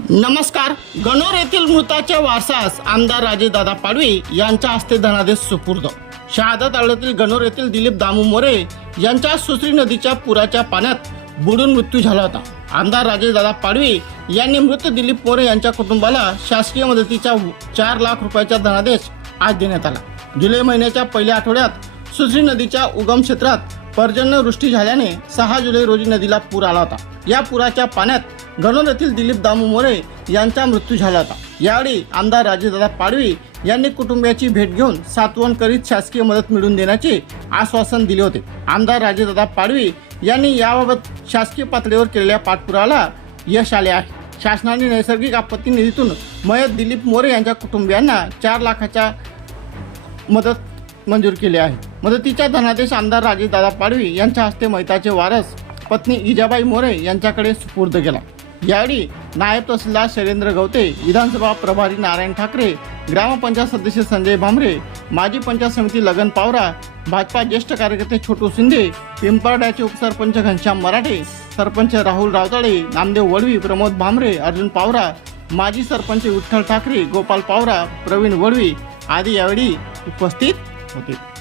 नमस्कार गणोर येथील मृताच्या वारसास आमदार राजेदादा पाडवी यांच्या हस्ते धनादेश सुपूर्द. शहादा तालुक्यातील गणोर येथील दिलीप दामू मोरे यांच्या सुसरी नदीच्या पुराच्या पाण्यात बुडून मृत्यू झाला होता. आमदार राजेदादा पाडवी यांनी मृत दिलीप मोरे यांच्या कुटुंबाला शासकीय मदतीचा चार लाख रुपयाचा धनादेश आज देण्यात आला. जुलै महिन्याच्या पहिल्या आठवड्यात सुसरी नदीच्या उगम क्षेत्रात पर्जन्यवृष्टी झाल्याने सहा जुलै रोजी नदीला पूर आला होता. या पुराच्या पाण्यात गणोर येथील दिलीप दामू मोरे यांचा मृत्यू झाला होता. यावेळी आमदार राजेदादा पाडवी यांनी कुटुंबियाची भेट घेऊन सातवण करीत शासकीय मदत मिळवून देण्याचे आश्वासन दिले होते. आमदार राजेदादा पाडवी यांनी याबाबत शासकीय पातळीवर केलेल्या पाठपुराला यश आले आहे. शासनाने नैसर्गिक आपत्ती निधीतून मयत दिलीप मोरे यांच्या कुटुंबियांना चार लाखाच्या मदत मंजूर केले आहे. मदतीच्या धनादेश आमदार राजेशदादा पाडवी यांच्या हस्ते मैताचे वारस पत्नी इजाबाई मोरे यांच्याकडे सुपूर्द केला. यावेळी नायब तहसीलदार शैलेंद्र गवते विधानसभा प्रभारी नारायण ठाकरे ग्रामपंचायत सदस्य संजय भांबरे माजी पंचायत समिती लगन पावरा भाजपा ज्येष्ठ कार्यकर्ते छोटू शिंदे पिंपरड्याचे उपसरपंच घनश्याम मराठे सरपंच राहुल रावताळे नामदेव वळवी प्रमोद भांबरे अर्जुन पावरा माजी सरपंच विठ्ठल ठाकरे गोपाल पावरा प्रवीण वळवी आदी यावेळी उपस्थित होते